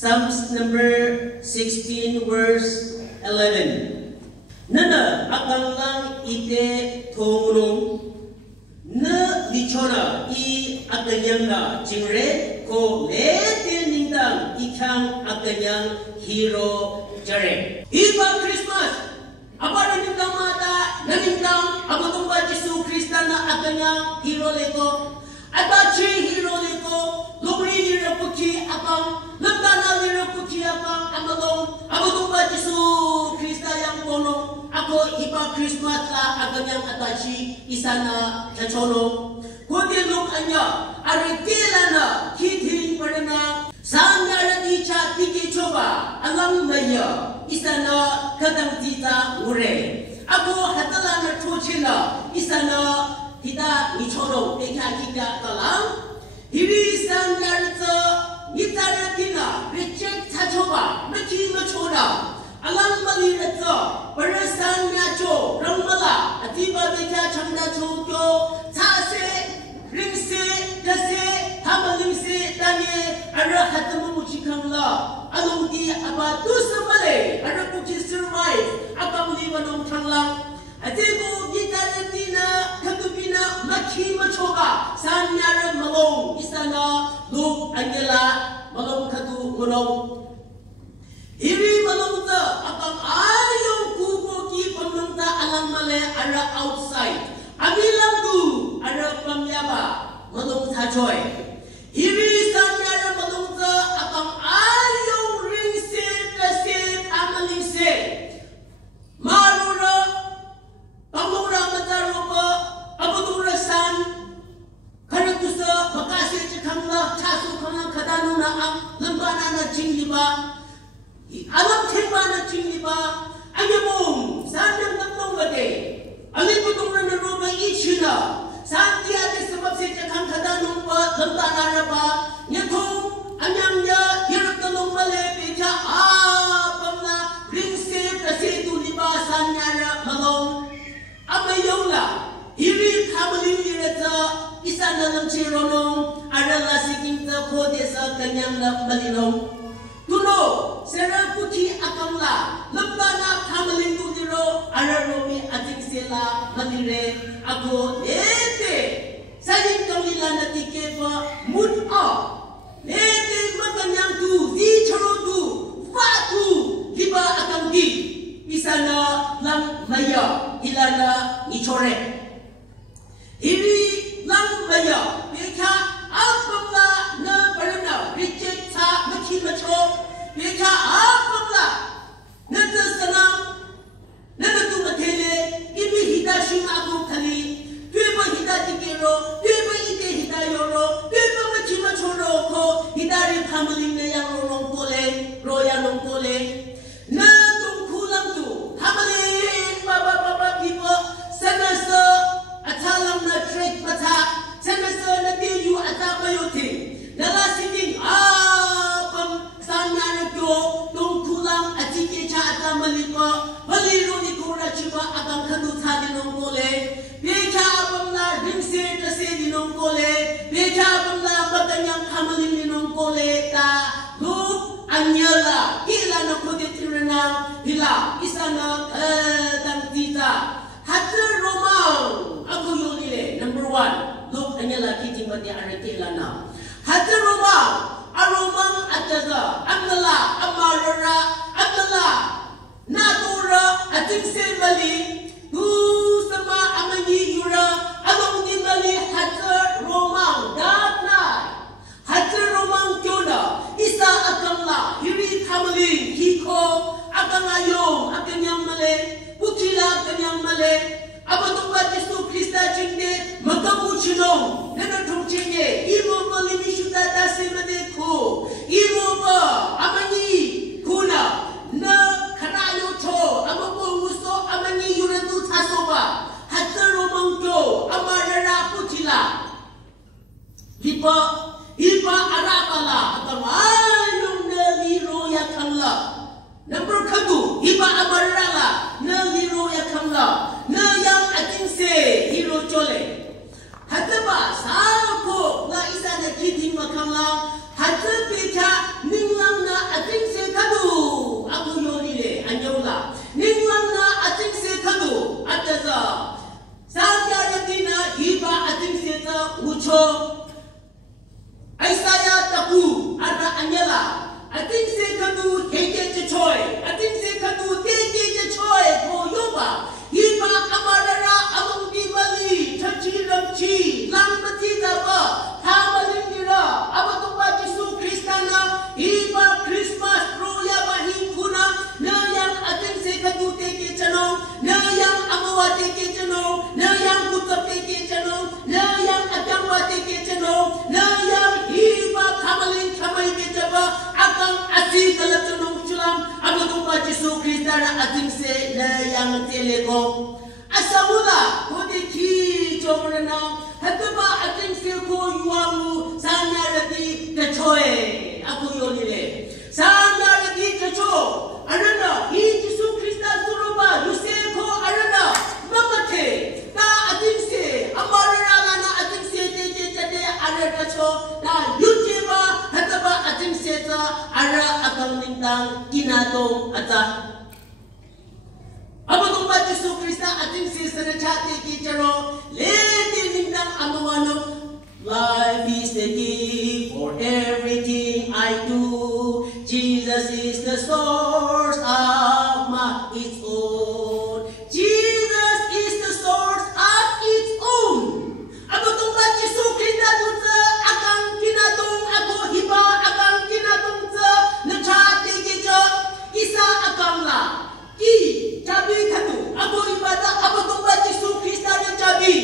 Psalms number 16 verse 11. Nana akang lang ite thongrong na lichona I akanyang na jingre ko lete nindang ikhang akanyang hero jare. Iba Christmas apa nindang mata nindang abotong ba Yesu Krista na akanyang hero leko. Aba chi hero leko lomri hero puki akang lamdana hero puki akang amalong abotong ba Yesu Krista yang bono ako iba Christmas la akanyang atachi isana chachono kodilong anya arikila na kiting parana sanya radicha tiki choba alang maya isana kadang tita ure ako hatala na chochila isana kita nichoro eka kita kalang hiri sandarita nitaratina reject tachoba maki machoda alang malirata parasan nacho ramala atiba deka chamda chokyo tase ringse dase hamalingse tanye ara hatamu muchikangla alungdi abatu samale ara kuchi survive akamuli wanong changlang Atego gitaratina katupina maki machoga sanyara malong isana luk anyala malong katu mulong iri malong ta akang ayong kubo ki pamnong ta alang male ara outside amilang du ara pamyaba malong ta choy iri sanyara malong ta akang ayong ringse kase amalingse marura Pamura matarupa abotong rasan karatusa bakasi chikangla chasu kanga kadano na ang lambana na chingliba alam themba na chingliba anyamong sanyang tatlong gade aliputong na naruba ichina santi ati sabab si chikang kadano pa lambana na ba nyatong anyang niya hirap talong malepi cha pamna ringse kasi tuliba sanyara malong Amayongla, hiri kamaling irata, isa na lang chironong, arala sikinta ko desa kanyang malinong. Tuno, sera puti akamla, lambana kamaling tudiro, araromi ating sila malire, ako lete. Sayang kamila na tikepa, mood up. Lete maganyang tu, di charo tu, fatu, liba akang di. Isa na lang maya, ilana nichore. Hiri lang maya, beka apamla na parana, reject ta maki macho, beka apamla na tasanang na natumatele, ibi hita shima ako kali, tuiba hita tikero, tuiba ite hita yoro, tuiba maki machoro ko, hitari pamaling na yang rorong kole, royanong kole, na Hamalin, baba people, senasa atalang na trek mata, senasa na tiyu atabayoti, nalasiking pam sanya na kyo, tong kulang atike cha atamalipa, kamalin nong kole ta lu anyala ila no kote tirana hila isana tang tita hatra romang aku yolile number 1 lu anyala kiti mati arete lana hatra romang aromang ataza amala amarara amala natura ating semali tu sama amani yura along dinali hatra romang dana hatra romang kyona isa akamla hiri thamali hiko akangayo akanyang male putila akanyang male abatungba Yesu Krista jingde makamu chino nana thongchenge imo malini shuda dasemade ko imo ba amani kuna na khanayo tho amabo muso amani yuratu thasoba hataro mangko amarara putila hipa arabala atamayo na liro yakalla number kadu hipa amarala na liro yakalla na yang ating se hiro chole hataba sako na isa na kiting makanglang hatapecha ninglang na ating se kadu aku yonile anyola ninglang na ating se kadu ataza sadyaratina hiba ating se ta ucho aisaya taku ada anyala ating se kadu heke chechoy ating se kadu teke chechoy ko yoba hiba amarara among dimali chachi ramchi langmati daba hamalingira abatungba Yesu Kristana hiba Christmas roya bahin kuna na yang ating se kadu teke chano na yang amawa teke chano na yang kutap teke chano na yang agangwa teke chano na yang hiba kamalin kamay kejaba akang asi kalap chano chulam abatungba Yesu Kristana ating se na yang telego asamula kode ki jomrana hataba ating se ko yuamu sanyarati kachoe aku yonile sanyarati kacho arana hi Yesu Krista suruba yuseko arana mamate ta ating se amarana lana ating se te jade ara kacho ta yujeba hataba ating se ta ara akang lintang kinatong ata abatungba Yesu Krista ating sisana chate ki charo leti nindang amawano life is the key for everything I do Jesus is the source of its own Jesus is the source of its own abatungba Yesu Krista tutsa akang kinatong ako hiba akang kinatong sa na chate ki cha isa akang la ki Cabi katu, aku ibadah apa tumbah Yesu Krista dan cabi.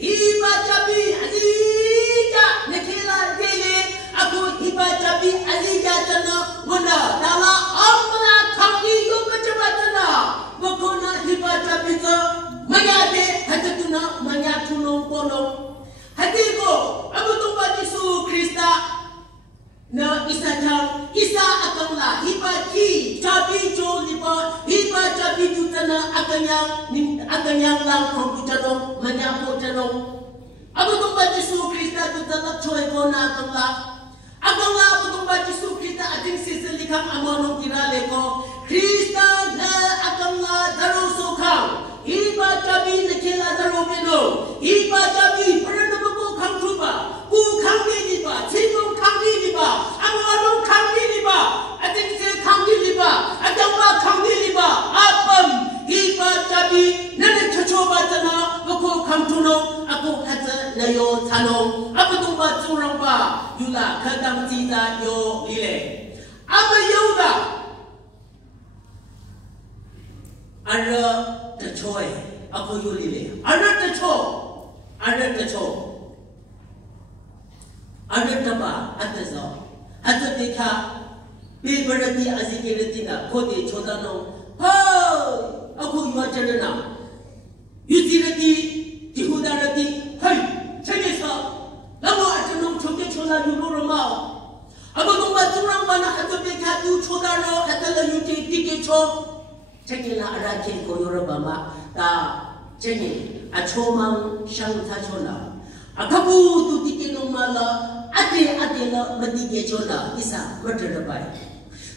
Iba cabi alija nekila dele. Aku iba cabi alija jana mana dala amla kami yo macam jana. Makona iba cabi ke mayade hadatuna manyatulong polong. Hati ko apa tumbah Yesu Krista na isa jang isa akangla hiba ki cabi jo liba hiba cabi jutana akanyang lang komputerong manyapo janong apa tumba Yesu Krista tutala choy ko na akangla apa tumba Yesu Krista ating sisilikang amonong kirale ko Krista na akangla daruso kang hiba cabi nakila darupino hiba cabi parana mo kang tuba ku kang ni ba chimong kang ni ba among kang ni ba ating se kang ni ba atangwa kang ni ba apam hiba cabi nana chochoba tana ko kang tuno ako hata na yo tanong apa tumba turang ba yula kadang tita yo ile ama yoda ara techoy ako yulile ara techo ara taba atazo atadeka beberati azikiratina kode chodano ha ako yuajana yutirati tihudarati hai chegesa lawa atanong choke chola yuroroma abagong baturang mana atadeka tu chodano atala yuti tikecho Cengila arakin ko yorobama ta cengil achomang siyang tachona akabu tu tikinong mala ade lo mati ke chona isa matre bai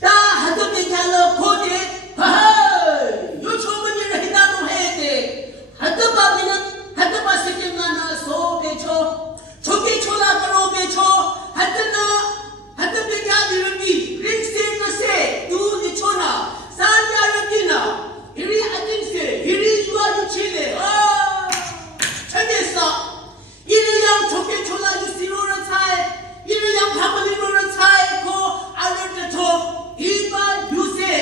ta hatu ke chalo khode hai yo chomani rahita no hete hatu ba minute hatu ba second na so ke cho choke chola karo ke cho hatu ke kya dirgi ring se na se tu ni chona sanya rakina iri adin se iri yuwa yu chile chadesa iri yang choke chola yu siro ra chai iri yang family ro ra chai ko alert to iba yu se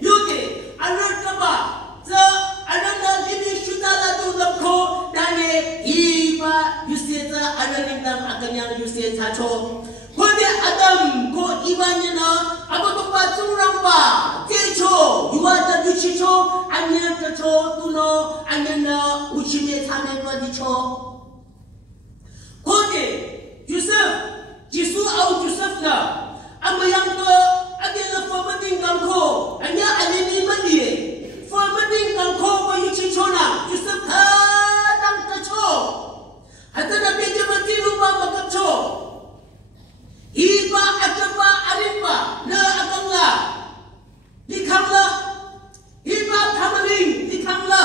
yu de alert ba za alert ini sudala tu lamko dane iba yu se za alert dam akan yang yu se cha cho Kode Adam ko ibanya na abato pa surang pa techo yuada dichicho anya techo tuno anya na uchime thame pa dicho Kode Yusuf Jisu au Yusuf na amayang to adela formating kangko anya alini mandie formating kangko ko yuchicho na Yusuf ka dang techo hata na peje mati lupa makacho Iba atapa aripa na akangla dikangla iba thamaling dikangla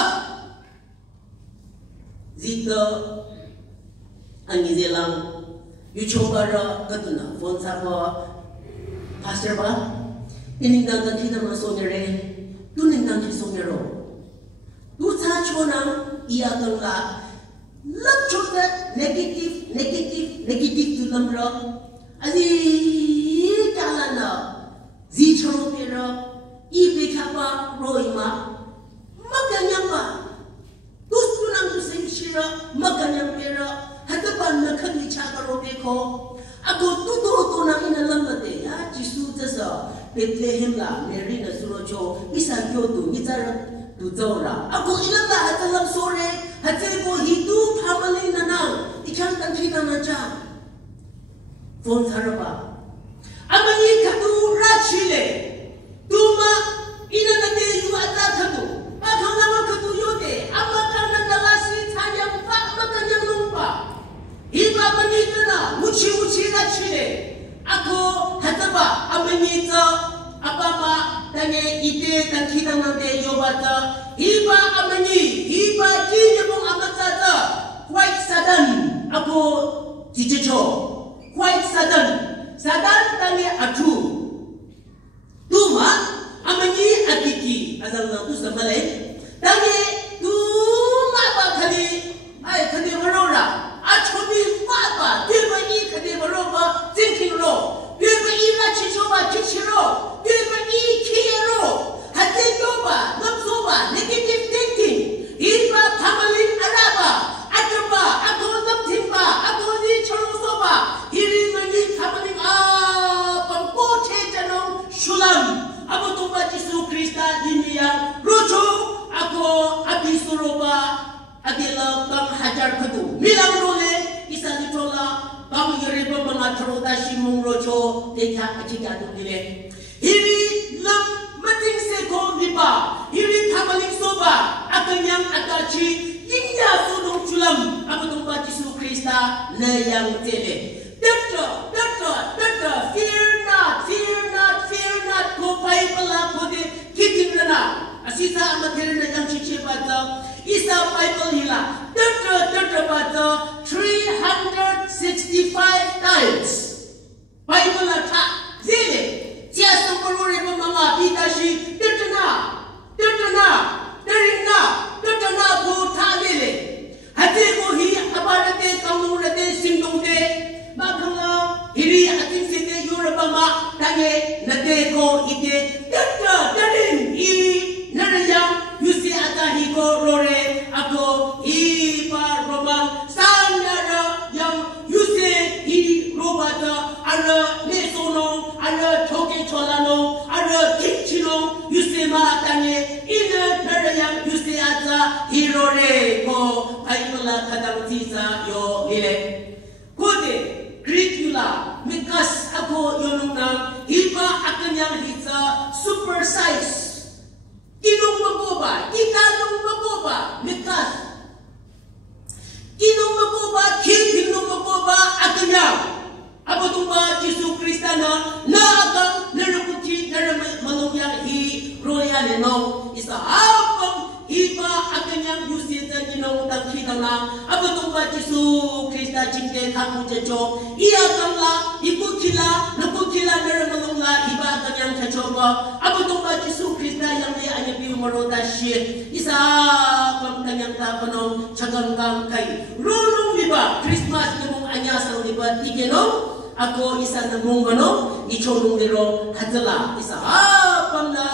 zito angizelang yuchobara katuna phone sapa pastor ba iningdang kan kita masonyere tuningdang ki sonyero tu cha chona iya kangla lapchota negative tu lamra Azi kalana zichoro pero ibe kapa roima maganyang ba tusunang tu semshira maganyang pero hatapan na khani chaka robe ko ako tudo to na inalamate ya jisu tasa Bethlehem la Mary na surojo isa kyo tu nizara tu zora ako ilala hatalam sore hatebo hidu family na nang ikan country na ja Phone Haraba. Amani Kadu Rachile. Duma ina nade yu ata kadu. Akanga makadu yote. Amakana nalasi tanya pa makanya lumpa. Iba manitana uchi rachile. Ako hataba amani ta abama tanya ite tankita nade yobata. Iba amani iba jinya mong amatata. Quite sudden. Ako jijicho. Quite sudden tani atu tuma amani atiki azal na tu samale tani tuma ba khali ai khali marora achobi ba dirmani khali marora tinkiro dirmani na chichoba chichiro dirmani khiro hate doba namsoba negative thinking iba family araba ataba ako namthimba ako ni chorosoba Iri mani thamaling pangpoche janong shulam. Abo tuba Jisu Krista dinia rujo ako abisuroba adila bang hajar kadu. Milang role isa ditola bang yeriba mga troda shimong rojo deka ajiga dubile. Iri lam mating seko liba. Iri thamaling soba akanyang atachi inya sunong shulam. Abo tuba Jisu Krista na yang tele. Doctor, fear not, ko Bible ko de kitin na. Asisa amatir na yang chichi bata, isa Bible hila. Doctor bata 365 times. Bible ata, zile. Tia sumururi mga bitashi, doctor na ko thalile. Hati ko hi abarate kamurate singdongde. Bakala iri atin sete yorabama tange nateko ite darin I narayang yusi atahi ko rore ako ipa romang sanyara yang yusi I robata ara lesono ara choke cholano ara kitchino yusi ma tange ina narayang yusi ata hirore ko aimala kadang tisa yo ile kode Gritula, mikas ako yun nang iba akan yang hitsa super size. Kinong magoba, itanong magoba, mikas. Kinong magoba, kinong magoba akan yang. ya le no isa apam iba akanyang yusita ninong tangkita na abatong ba Jesu Krista jingke kamu jejo iya kamla ikukila nakukila naramalongla iba akanyang kacoba abatong ba Jesu Krista yang dia anya piu marota shi isa apam kanyang tapanong cagang kai runong iba Christmas nimong anya sang iba tigenong ako isa namong gano ichonong niro hadala isa apam na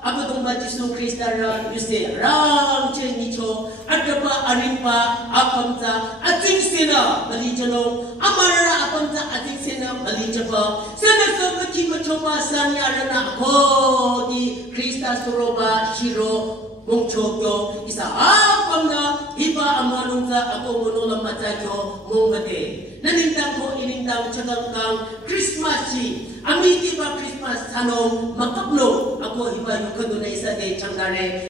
abatong ba Jesu Krista ra yuse ram chen nicho adapa arimpa apam ta ating sina balijano amara apam ta ating sina balijapa sana sa machopa sanya na ako di Krista suroba shiro mongchokyo isa apam na iba amanong sa ako monolang matakyo mongate nanintang ko inintang cagang kang Christmas si amiti ba Christmas tanong makaplo ako iba yung kadunay sa de changgare